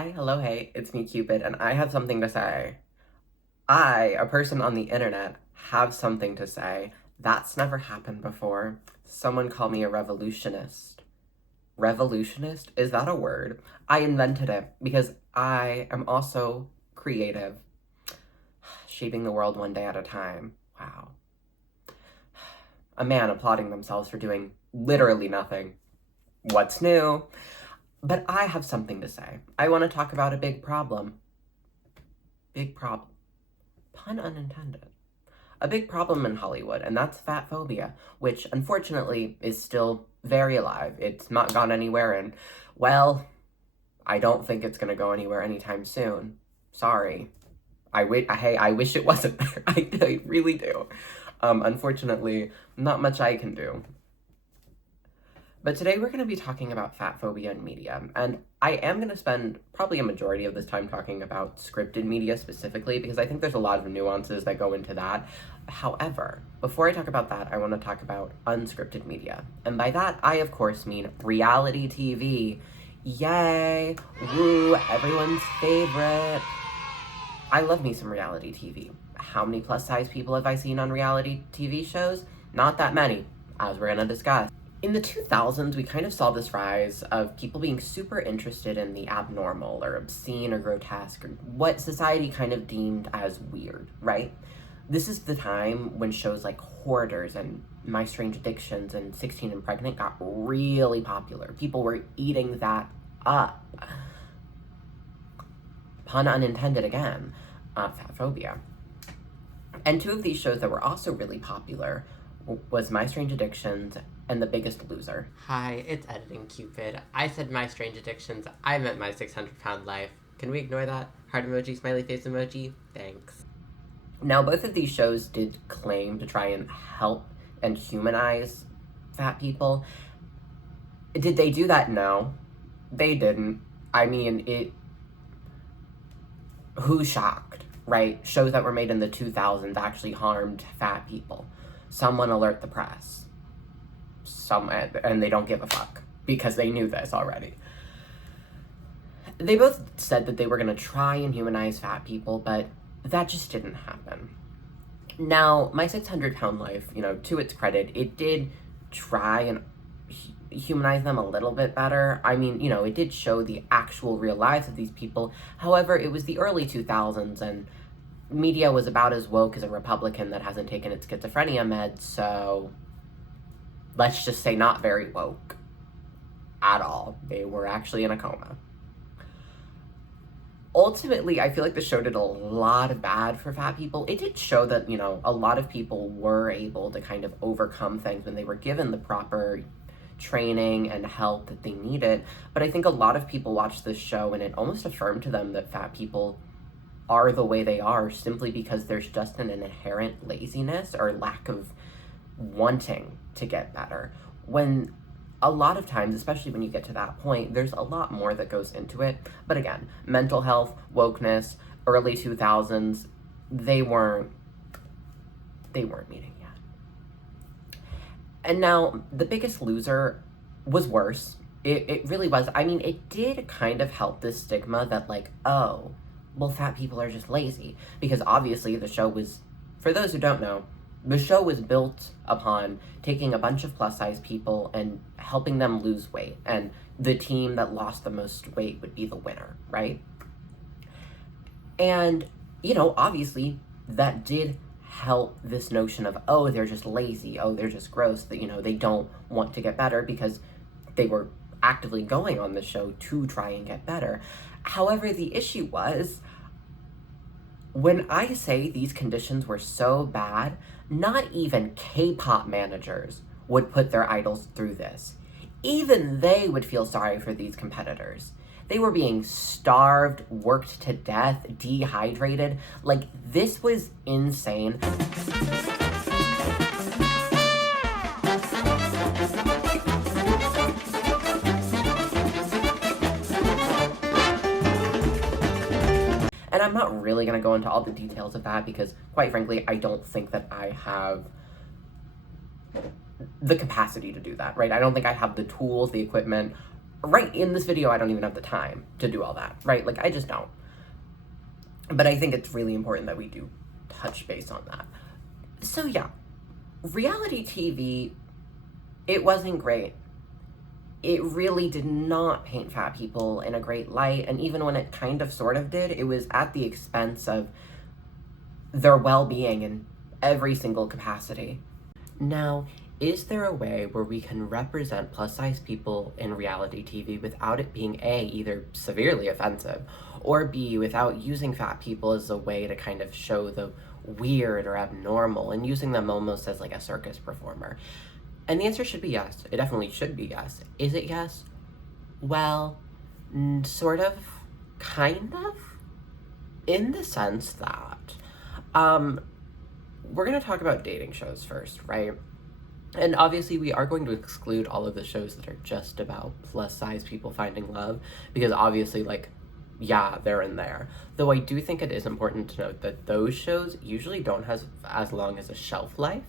Hi, hello, hey, it's me, Cupid, and I have something to say. I, a person on the internet, have something to say. That's never happened before. Someone called me a revolutionist. Revolutionist? Is that a word? I invented it because I am also creative, shaping the world one day at a time. Wow. A man applauding themselves for doing literally nothing. What's new? But I have something to say. I want to talk about a big problem. Big problem. Pun unintended. A big problem in Hollywood, and that's fat phobia, which unfortunately is still very alive. It's not gone anywhere, and well, I don't think it's gonna go anywhere anytime soon. Sorry. I wish it wasn't there. I really do. Unfortunately, not much I can do. But today we're going to be talking about fat phobia in media, and I am going to spend probably a majority of this time talking about scripted media specifically, because I think there's a lot of nuances that go into that. However, before I talk about that, I want to talk about unscripted media. And by that, I of course mean reality TV. Yay! Woo! Everyone's favorite. I love me some reality TV. How many plus size people have I seen on reality TV shows? Not that many, as we're going to discuss. In the 2000s, we kind of saw this rise of people being super interested in the abnormal or obscene or grotesque, or what society kind of deemed as weird, right? This is the time when shows like Hoarders and My Strange Addictions and 16 and Pregnant got really popular. People were eating that up. Pun unintended again. Fatphobia. And two of these shows that were also really popular was My Strange Addictions and The Biggest Loser. Hi, it's Editing Cupid. I said My Strange Addictions. I meant My 600-Pound Life. Can we ignore that? Heart emoji, smiley face emoji? Thanks. Now, both of these shows did claim to try and help and humanize fat people. Did they do that? No. They didn't. I mean, who's shocked, right? Shows that were made in the 2000s actually harmed fat people. Someone alert the press. And they don't give a fuck because they knew this already. They both said that they were going to try and humanize fat people, but that just didn't happen. Now, My 600-Pound Life, to its credit, it did try and humanize them a little bit better. I mean, it did show the actual real lives of these people. However, it was the early 2000s, and media was about as woke as a Republican that hasn't taken its schizophrenia meds, so let's just say not very woke at all. They were actually in a coma. Ultimately, I feel like the show did a lot of bad for fat people. It did show that, a lot of people were able to kind of overcome things when they were given the proper training and help that they needed. But I think a lot of people watched this show and it almost affirmed to them that fat people are the way they are simply because there's just an inherent laziness or lack of wanting to get better. When a lot of times, especially when you get to that point, there's a lot more that goes into it. But again, mental health, wokeness, early 2000s, they weren't meeting yet. And now, The Biggest Loser was worse. It really was. I mean, it did kind of help this stigma that oh, well, fat people are just lazy. Because obviously the show was, for those who don't know, the show was built upon taking a bunch of plus-size people and helping them lose weight, and the team that lost the most weight would be the winner, right? And, obviously, that did help this notion of, oh, they're just lazy, oh, they're just gross, that, they don't want to get better because they were actively going on the show to try and get better. However, the issue was, when I say these conditions were so bad, not even K-pop managers would put their idols through this. Even they would feel sorry for these competitors. They were being starved, worked to death, dehydrated. This was insane. And I'm not really going to go into all the details of that because, quite frankly, I don't think that I have the capacity to do that, right? I don't think I have the tools, the equipment, right, in this video, I don't even have the time to do all that, right? Like, I just don't. But I think it's really important that we do touch base on that. So yeah, reality TV, it wasn't great. It really did not paint fat people in a great light, and even when it kind of sort of did, it was at the expense of their well-being in every single capacity. Now, is there a way where we can represent plus-size people in reality TV without it being A, either severely offensive, or B, without using fat people as a way to kind of show the weird or abnormal and using them almost as like a circus performer? And the answer should be yes. It definitely should be yes. Is it yes? Well, sort of, kind of, in the sense that, we're gonna talk about dating shows first, right? And obviously we are going to exclude all of the shows that are just about plus size people finding love, because obviously, like, yeah, they're in there. Though I do think it is important to note that those shows usually don't have as long as a shelf life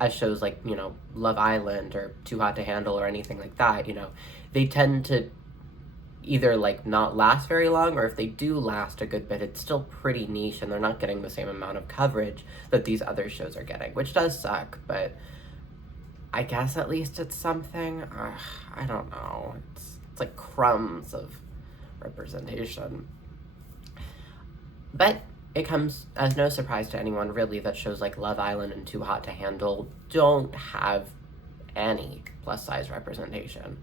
as shows like, you know, Love Island or Too Hot to Handle or anything like that. You know, they tend to either like not last very long, or if they do last a good bit, it's still pretty niche and they're not getting the same amount of coverage that these other shows are getting, which does suck, but I guess at least it's something. I don't know. It's like crumbs of representation. But it comes as no surprise to anyone, really, that shows like Love Island and Too Hot to Handle don't have any plus-size representation.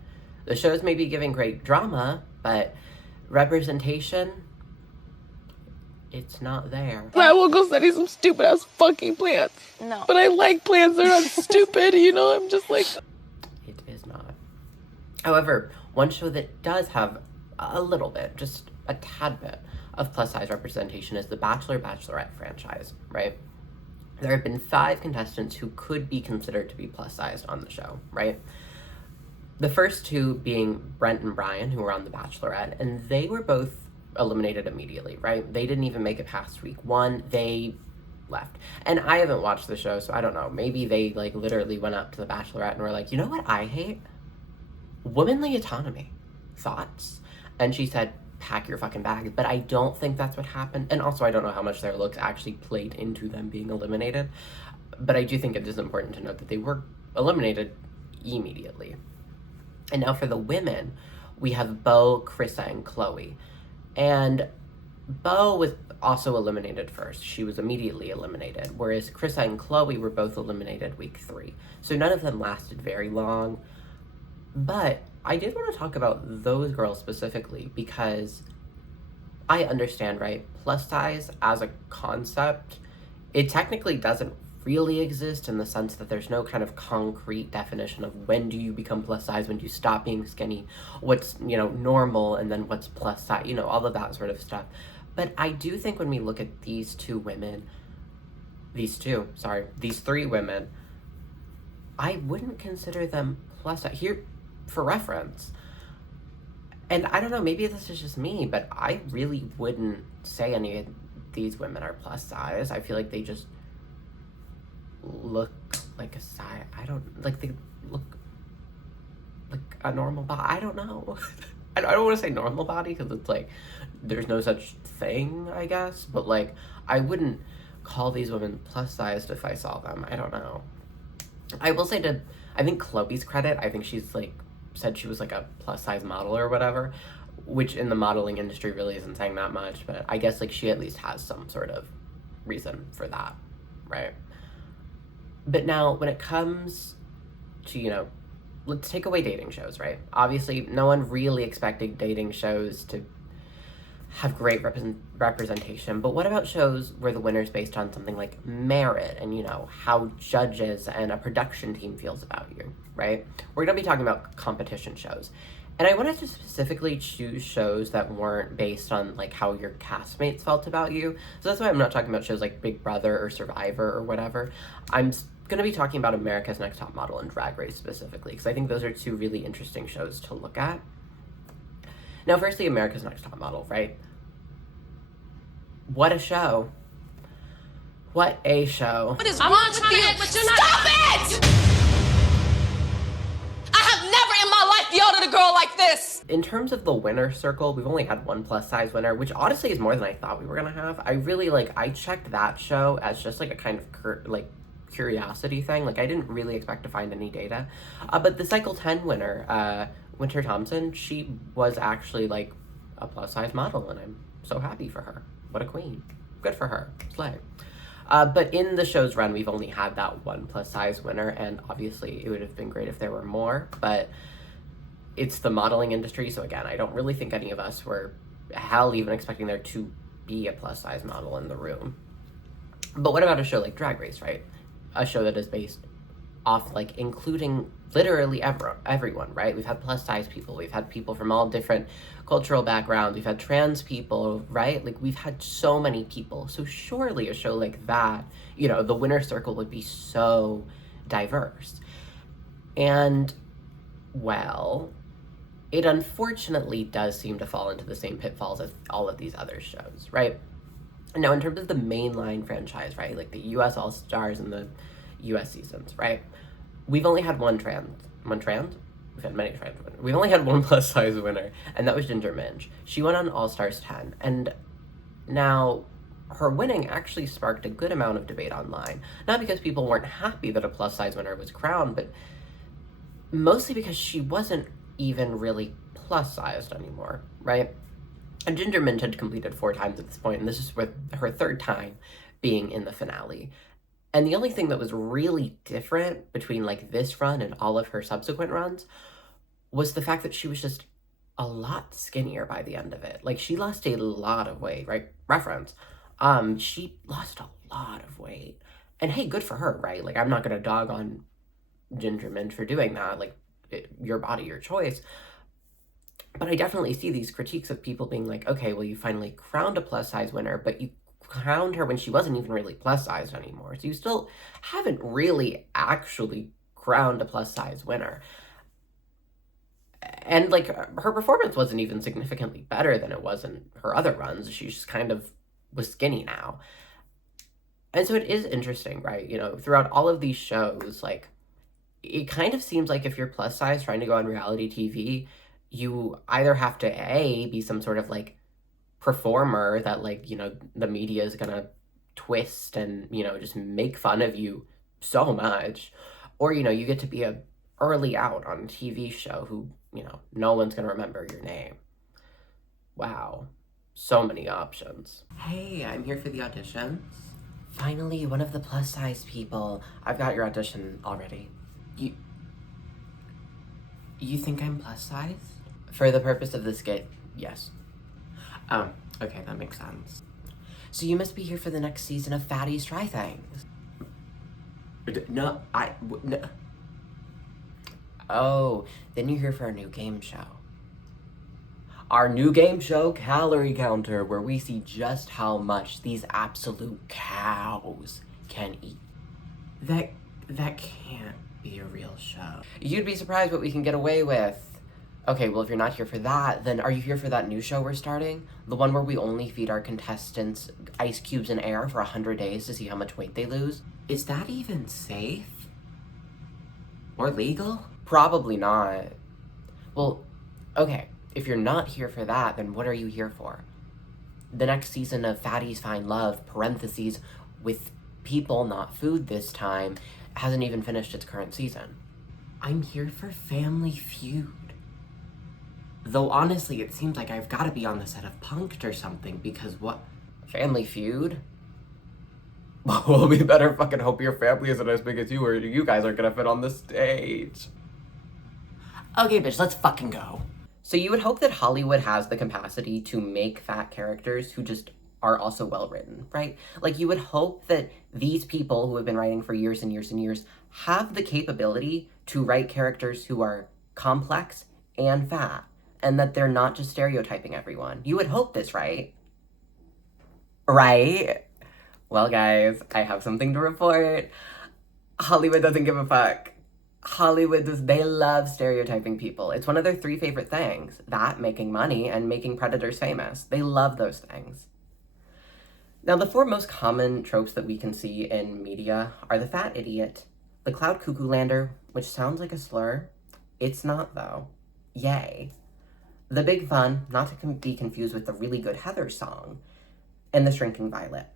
The shows may be giving great drama, but representation, it's not there. I will go study some stupid-ass fucking plants. No. But I like plants, they're not stupid, you know? I'm just like... It is not. However, one show that does have a little bit, just a tad bit, of plus-size representation is the Bachelor/Bachelorette franchise, right? There have been 5 contestants who could be considered to be plus-sized on the show, right? The first 2 being Brent and Brian, who were on The Bachelorette, and they were both eliminated immediately, right? They didn't even make it past week 1. They left. And I haven't watched the show, so I don't know. Maybe they, like, literally went up to The Bachelorette and were like, you know what I hate? Womanly autonomy. Thoughts? And she said, pack your fucking bag. But I don't think that's what happened. And also, I don't know how much their looks actually played into them being eliminated. But I do think it is important to note that they were eliminated immediately. And now for the women, we have Beau, Krissa, and Chloe. And Beau was also eliminated first. She was immediately eliminated, whereas Krissa and Chloe were both eliminated week 3. So none of them lasted very long. But I did want to talk about those girls specifically because I understand, right? Plus size as a concept, it technically doesn't really exist in the sense that there's no kind of concrete definition of when do you become plus size, when do you stop being skinny, what's, you know, normal, and then what's plus size, you know, all of that sort of stuff. But I do think when we look at these 3 women, I wouldn't consider them plus size. Here, for reference, and I don't know, maybe this is just me, but I really wouldn't say any of these women are plus size. I feel like they just look like a size. I don't, like, they look like a normal body. I don't know. I don't want to say normal body because it's like there's no such thing, I guess, but like I wouldn't call these women plus sized if I saw them. I don't know. I will say, to I think Chloe's credit, I think she's like said she was like a plus size model or whatever, which in the modeling industry really isn't saying that much, but I guess like she at least has some sort of reason for that, right? But now, when it comes to, you know, let's take away dating shows, right? Obviously, no one really expected dating shows to have great representation, but what about shows where the winner's based on something like merit and, you know, how judges and a production team feels about you, right? We're going to be talking about competition shows. And I wanted to specifically choose shows that weren't based on, like, how your castmates felt about you. So that's why I'm not talking about shows like Big Brother or Survivor or whatever. I'm going to be talking about America's Next Top Model and Drag Race specifically, because I think those are 2 really interesting shows to look at. Now, firstly, America's Next Top Model, right? What a show. What a show. What is wrong with you? But you're not. Stop it! I have never in my life yelled at a girl like this. In terms of the winner circle, we've only had one plus size winner, which honestly is more than I thought we were gonna have. I really I checked that show as just like a kind of curiosity thing. Like I didn't really expect to find any data. But the cycle 10 winner, Winter Thompson, she was actually like a plus size model, and I'm so happy for her. What a queen. Good for her. Slay. But in the show's run, we've only had that one plus size winner, and obviously it would have been great if there were more, but it's the modeling industry, so again, I don't really think any of us were hell even expecting there to be a plus size model in the room. But what about a show like Drag Race, right? A show that is based off including literally everyone, right? We've had plus size people, we've had people from all different cultural backgrounds, we've had trans people, right? We've had so many people. So surely a show like that, the winner circle would be so diverse. And, well, it unfortunately does seem to fall into the same pitfalls as all of these other shows, right? Now, in terms of the mainline franchise, right, the US All-Stars and the US seasons, right, we've only had one trans? We've had many trans winners. We've only had one plus size winner, and that was Ginger Minj. She went on All-Stars 10, and now her winning actually sparked a good amount of debate online. Not because people weren't happy that a plus size winner was crowned, but mostly because she wasn't even really plus sized anymore, right? And Ginger Minj had completed 4 times at this point, and this is with her 3rd time being in the finale. And the only thing that was really different between this run and all of her subsequent runs was the fact that she was just a lot skinnier by the end of it. She lost a lot of weight, right? Reference. She lost a lot of weight. And hey, good for her, right? I'm not gonna dog on Ginger Minj for doing that. Your body, your choice. But I definitely see these critiques of people being okay, well, you finally crowned a plus size winner, but you crowned her when she wasn't even really plus sized anymore. So you still haven't really actually crowned a plus size winner. And her performance wasn't even significantly better than it was in her other runs. She just kind of was skinny now. And so it is interesting, right? Throughout all of these shows, it kind of seems like if you're plus size trying to go on reality TV, you either have to be some sort of performer that the media is gonna twist and just make fun of you so much, or you get to be a early out on a TV show who no one's gonna remember your name. Wow, so many options. Hey, I'm here for the auditions. Finally, one of the plus size people. I've got your audition already. You think I'm plus size? For the purpose of the skit, yes. Oh, okay, that makes sense. So you must be here for the next season of Fatties Try Things. No. Oh, then you're here for our new game show. Our new game show, Calorie Counter, where we see just how much these absolute cows can eat. That can't be a real show. You'd be surprised what we can get away with. Okay, well, if you're not here for that, then are you here for that new show we're starting? The one where we only feed our contestants ice cubes in air for 100 days to see how much weight they lose? Is that even safe? Or legal? Probably not. Well, okay, if you're not here for that, then what are you here for? The next season of Fatties Find Love, parentheses, with people, not food this time, hasn't even finished its current season. I'm here for Family Feud. Though honestly, it seems like I've got to be on the set of Punk'd or something, because what? Family Feud? Well, we better fucking hope your family isn't as big as you, or you guys aren't gonna fit on the stage. Okay, bitch, let's fucking go. So you would hope that Hollywood has the capacity to make fat characters who just are also well written, right? You would hope that these people who have been writing for years and years and years have the capability to write characters who are complex and fat, and that they're not just stereotyping everyone. You would hope this, right? Right? Well, guys, I have something to report. Hollywood doesn't give a fuck. They love stereotyping people. It's one of their 3 favorite things. That, making money, and making predators famous. They love those things. Now, the 4 most common tropes that we can see in media are the fat idiot, the cloud cuckoo lander, which sounds like a slur. It's not, though. Yay. The Big Fun, not to be confused with the really good Heather song, and The Shrinking Violet.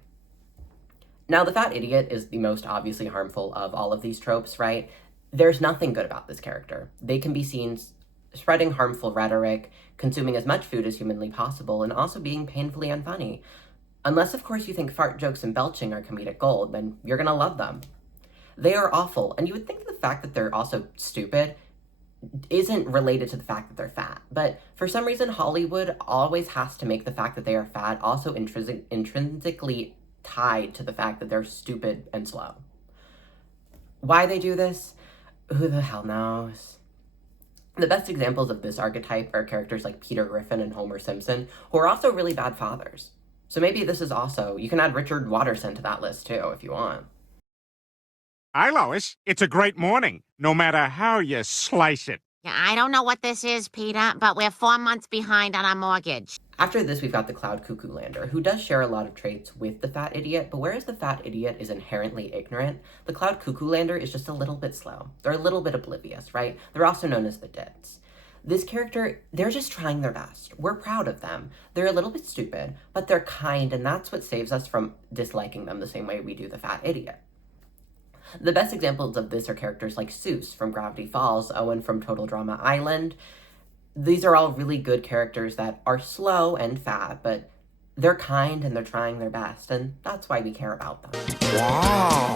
Now, the fat idiot is the most obviously harmful of all of these tropes, right? There's nothing good about this character. They can be seen spreading harmful rhetoric, consuming as much food as humanly possible, and also being painfully unfunny. Unless, of course, you think fart jokes and belching are comedic gold, then you're gonna love them. They are awful, and you would think the fact that they're also stupid isn't related to the fact that they're fat. But for some reason, Hollywood always has to make the fact that they are fat also intrinsically tied to the fact that they're stupid and slow. Why they do this? Who the hell knows? The best examples of this archetype are characters like Peter Griffin and Homer Simpson, who are also really bad fathers. So maybe this is also, you can add Richard Watterson to that list too, if you want. Hi, Lois. It's a great morning, no matter how you slice it. Yeah, I don't know what this is, Peter, but we're 4 months behind on our mortgage. After this, we've got the Cloud Cuckoo Lander, who does share a lot of traits with the Fat Idiot, but whereas the Fat Idiot is inherently ignorant, the Cloud Cuckoo Lander is just a little bit slow. They're a little bit oblivious, right? They're also known as the Dits. This character, they're just trying their best. We're proud of them. They're a little bit stupid, but they're kind, and that's what saves us from disliking them the same way we do the Fat Idiot. The best examples of this are characters like Seuss from Gravity Falls, Owen from Total Drama Island. These are all really good characters that are slow and fat, but they're kind and they're trying their best, and that's why we care about them. Wow.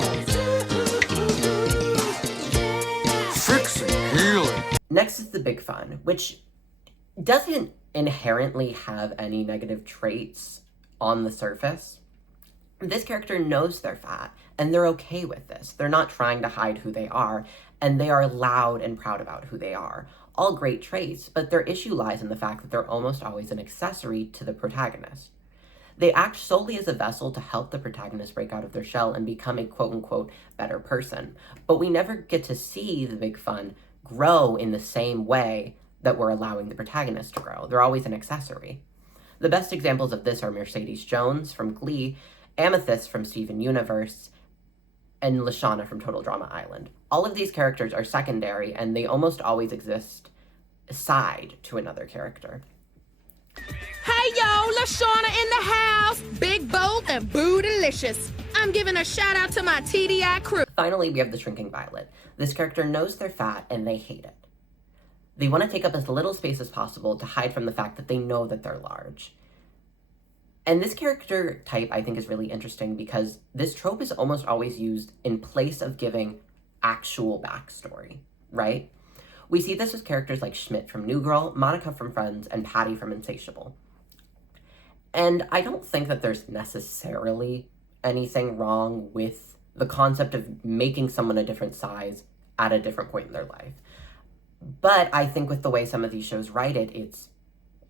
Fixing, healing. Next is the Big Fun, which doesn't inherently have any negative traits on the surface. This character knows they're fat, and they're okay with this. They're not trying to hide who they are, and they are loud and proud about who they are. All great traits, but their issue lies in the fact that they're almost always an accessory to the protagonist. They act solely as a vessel to help the protagonist break out of their shell and become a quote-unquote better person. But we never get to see the Big Fun grow in the same way that we're allowing the protagonist to grow. They're always an accessory. The best examples of this are Mercedes Jones from Glee, Amethyst from Steven Universe, and Lashana from Total Drama Island. All of these characters are secondary, and they almost always exist aside to another character. Hey yo, Lashana in the house. Big, bold, and boo-delicious. I'm giving a shout out to my TDI crew. Finally, we have the Shrinking Violet. This character knows they're fat, and they hate it. They want to take up as little space as possible to hide from the fact that they know that they're large. And this character type, I think, is really interesting because this trope is almost always used in place of giving actual backstory, right? We see this with characters like Schmidt from New Girl, Monica from Friends, and Patty from Insatiable. And I don't think that there's necessarily anything wrong with the concept of making someone a different size at a different point in their life. But I think with the way some of these shows write it, it's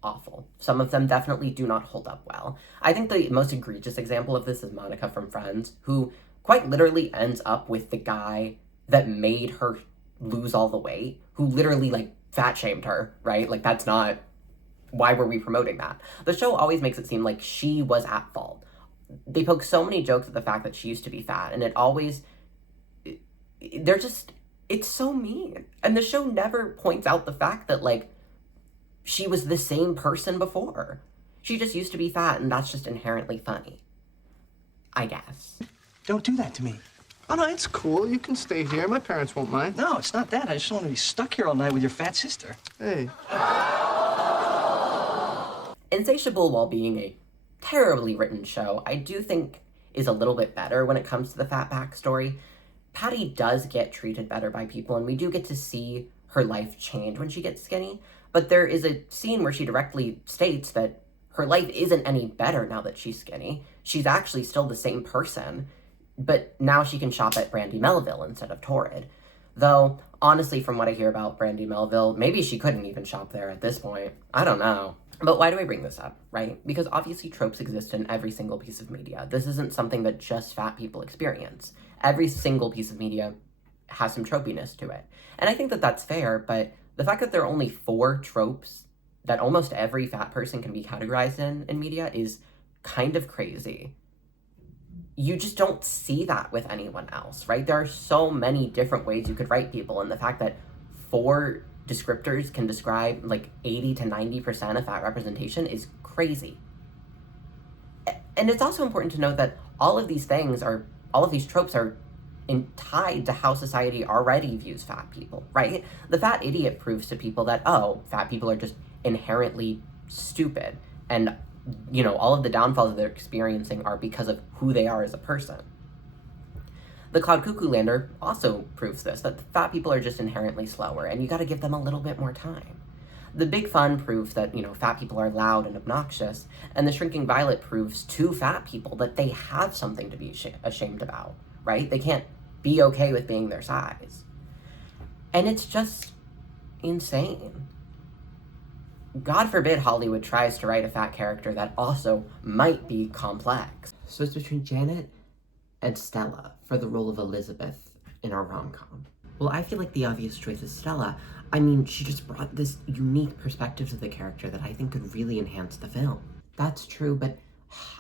awful. Some of them definitely do not hold up well. I think the most egregious example of this is Monica from Friends, who quite literally ends up with the guy that made her lose all the weight, who literally, like, fat shamed her, right? Like, that's not, why were we promoting that? The show always makes it seem like she was at fault. They poke so many jokes at the fact that she used to be fat, and it always, they're just, it's so mean. And the show never points out the fact that, like, she was the same person before. She just used to be fat, and that's just inherently funny. I guess. Don't do that to me. Oh, no, it's cool. You can stay here. My parents won't mind. No, it's not that. I just don't want to be stuck here all night with your fat sister. Hey. Insatiable, while being a terribly written show, I do think is a little bit better when it comes to the fat backstory. Patty does get treated better by people, and we do get to see her life change when she gets skinny. But there is a scene where she directly states that her life isn't any better now that she's skinny. She's actually still the same person, but now she can shop at Brandy Melville instead of Torrid. Though, honestly, from what I hear about Brandy Melville, maybe she couldn't even shop there at this point. I don't know. But why do I bring this up, right? Because obviously tropes exist in every single piece of media. This isn't something that just fat people experience. Every single piece of media has some tropiness to it. And I think that that's fair, but the fact that there are only 4 tropes that almost every fat person can be categorized in media is kind of crazy. You just don't see that with anyone else, right? There are so many different ways you could write people, and the fact that 4 descriptors can describe like 80 to 90% of fat representation is crazy. And it's also important to note that all of these tropes are tied to how society already views fat people, right? The fat idiot proves to people that, oh, fat people are just inherently stupid, and, you know, all of the downfalls that they're experiencing are because of who they are as a person. The Cloud Cuckoo Lander also proves this, that fat people are just inherently slower, and you gotta give them a little bit more time. The Big Fun proves that, you know, fat people are loud and obnoxious, and the Shrinking Violet proves to fat people that they have something to be ashamed about, right? They can't be okay with being their size. And it's just insane. God forbid Hollywood tries to write a fat character that also might be complex. So it's between Janet and Stella for the role of Elizabeth in our rom-com. Well, I feel like the obvious choice is Stella. I mean, she just brought this unique perspective to the character that I think could really enhance the film. That's true, but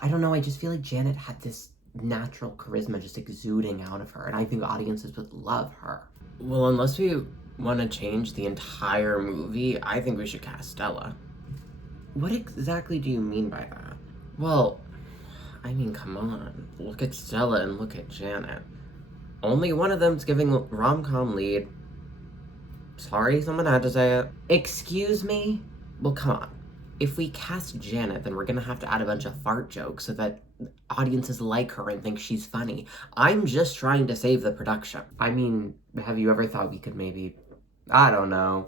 I don't know, I just feel like Janet had this natural charisma just exuding out of her, and I think audiences would love her. Well, unless we want to change the entire movie, I think we should cast Stella. What exactly do you mean by that? Well, I mean, come on. Look at Stella and look at Janet. Only one of them's giving rom-com lead. Sorry, someone had to say it. Excuse me? Well, come on. If we cast Janet, then we're gonna have to add a bunch of fart jokes so that audiences like her and think she's funny. I'm just trying to save the production. I mean, have you ever thought we could maybe, I don't know,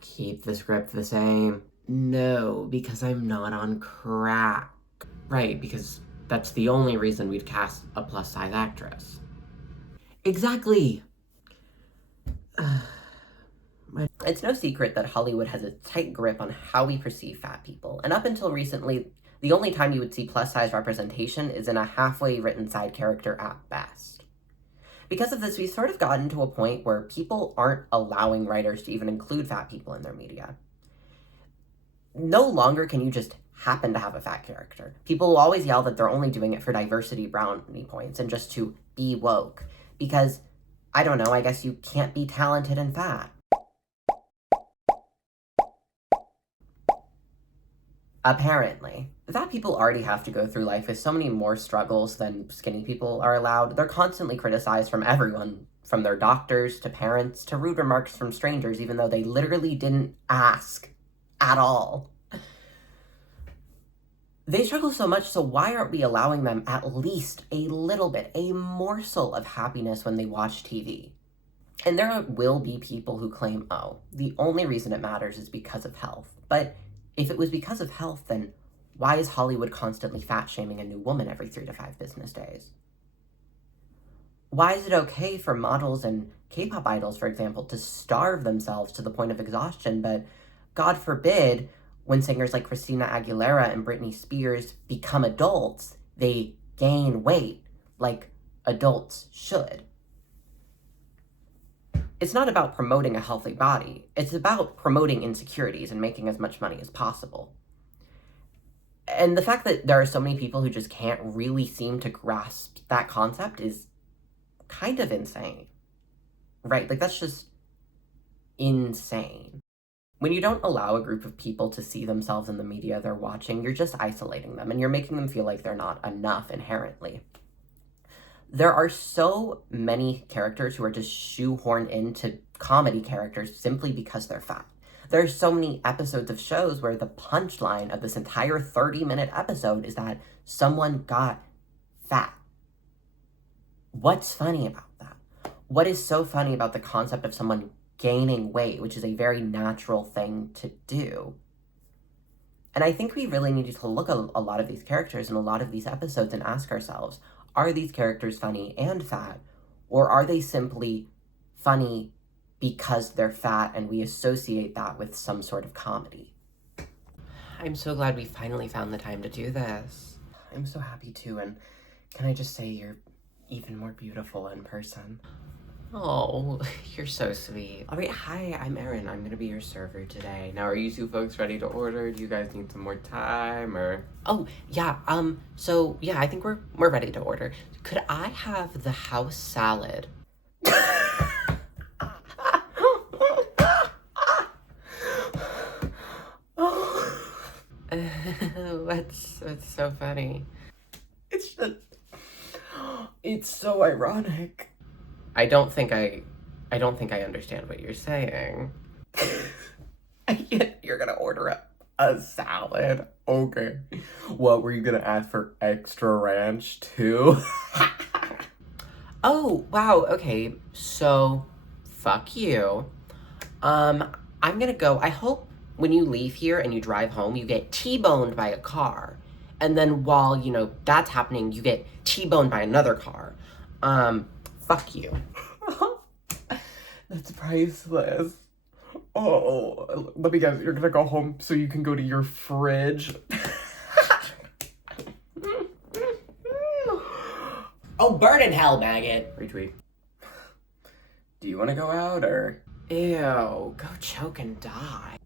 keep the script the same? No, because I'm not on crack. Right, because that's the only reason we'd cast a plus-size actress. Exactly! It's no secret that Hollywood has a tight grip on how we perceive fat people, and up until recently, the only time you would see plus-size representation is in a halfway written side character at best. Because of this, we've sort of gotten to a point where people aren't allowing writers to even include fat people in their media. No longer can you just happen to have a fat character. People will always yell that they're only doing it for diversity brownie points and just to be woke. Because, I don't know, I guess you can't be talented and fat. Apparently. Fat people already have to go through life with so many more struggles than skinny people are allowed. They're constantly criticized from everyone, from their doctors to parents to rude remarks from strangers, even though they literally didn't ask at all. They struggle so much, so why aren't we allowing them at least a little bit, a morsel of happiness when they watch TV? And there will be people who claim, oh, the only reason it matters is because of health. But if it was because of health, then why is Hollywood constantly fat-shaming a new woman every 3 to 5 business days? Why is it okay for models and K-pop idols, for example, to starve themselves to the point of exhaustion, but God forbid, when singers like Christina Aguilera and Britney Spears become adults, they gain weight like adults should? It's not about promoting a healthy body. It's about promoting insecurities and making as much money as possible. And the fact that there are so many people who just can't really seem to grasp that concept is kind of insane. Right? Like, that's just insane. When you don't allow a group of people to see themselves in the media they're watching, you're just isolating them, and you're making them feel like they're not enough inherently. There are so many characters who are just shoehorned into comedy characters simply because they're fat. There are so many episodes of shows where the punchline of this entire 30-minute episode is that someone got fat. What's funny about that? What is so funny about the concept of someone gaining weight, which is a very natural thing to do? And I think we really need to look at a lot of these characters and a lot of these episodes and ask ourselves, are these characters funny and fat, or are they simply funny because they're fat and we associate that with some sort of comedy? I'm so glad we finally found the time to do this. I'm so happy too, and can I just say you're even more beautiful in person? Oh, you're so sweet. All right, hi, I'm Erin. I'm gonna be your server today. Now, are you two folks ready to order? Do you guys need some more time, or? Oh, yeah, so, yeah, I think we're ready to order. Could I have the house salad? it's so funny. It's just, it's so ironic. I don't think I understand what you're saying. You're gonna order a salad? Okay. What, were you gonna ask for extra ranch too? Oh, wow, okay. So, fuck you. I'm gonna go. I hope when you leave here and you drive home, you get T-boned by a car. And then while, that's happening, you get T-boned by another car. Fuck you. That's priceless. Oh, let me guess, you're gonna go home so you can go to your fridge. Oh, burn in hell, maggot. Retweet. Do you want to go out, or? Ew, go choke and die.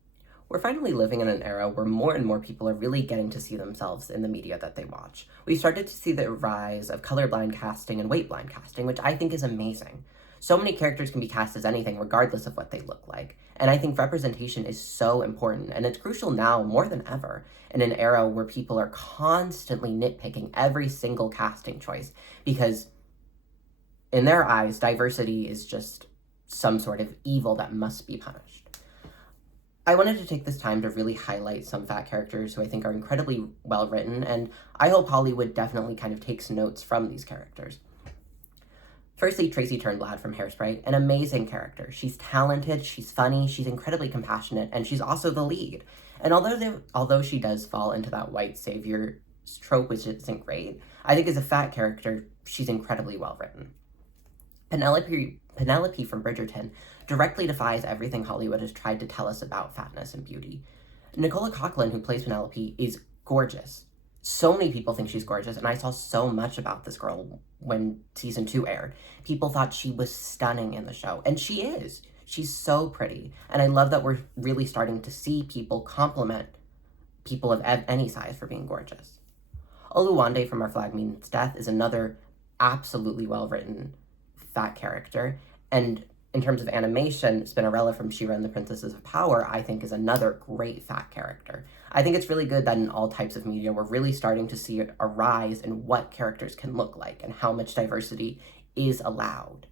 We're finally living in an era where more and more people are really getting to see themselves in the media that they watch. We started to see the rise of colorblind casting and weight-blind casting, which I think is amazing. So many characters can be cast as anything regardless of what they look like. And I think representation is so important, and it's crucial now more than ever in an era where people are constantly nitpicking every single casting choice because in their eyes, diversity is just some sort of evil that must be punished. I wanted to take this time to really highlight some fat characters who I think are incredibly well written, and I hope Hollywood definitely kind of takes notes from these characters. Firstly, Tracy Turnblad from Hairspray, an amazing character. She's talented, she's funny, she's incredibly compassionate, and she's also the lead. And although she does fall into that white savior trope, which isn't great, I think as a fat character, she's incredibly well written. Penelope from Bridgerton directly defies everything Hollywood has tried to tell us about fatness and beauty. Nicola Coughlan, who plays Penelope, is gorgeous. So many people think she's gorgeous, and I saw so much about this girl when season 2 aired. People thought she was stunning in the show, and she is. She's so pretty, and I love that we're really starting to see people compliment people of any size for being gorgeous. Oluwande from Our Flag Means Death is another absolutely well-written fat character, and in terms of animation, Spinnerella from She-Ra and the Princesses of Power, I think is another great fat character. I think it's really good that in all types of media, we're really starting to see a rise in what characters can look like and how much diversity is allowed.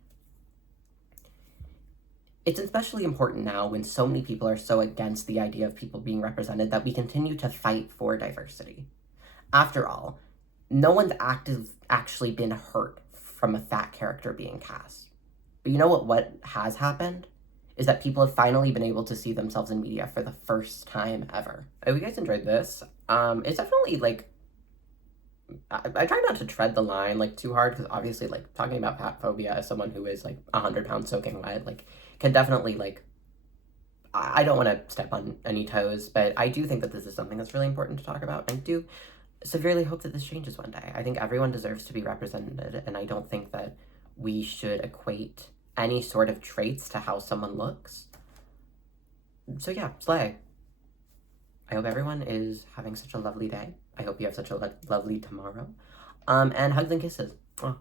It's especially important now when so many people are so against the idea of people being represented that we continue to fight for diversity. After all, no one's actually been hurt from a fat character being cast. But you know what has happened? Is that people have finally been able to see themselves in media for the first time ever. I hope you guys enjoyed this. It's definitely, I try not to tread the line, too hard, because obviously, talking about fatphobia as someone who is, 100 pounds soaking wet, can definitely, I don't want to step on any toes, but I do think that this is something that's really important to talk about, and I do severely hope that this changes one day. I think everyone deserves to be represented, and I don't think that we should equate any sort of traits to how someone looks. So yeah, slay. I hope everyone is having such a lovely day. I hope you have such a lovely tomorrow. And hugs and kisses. Oh.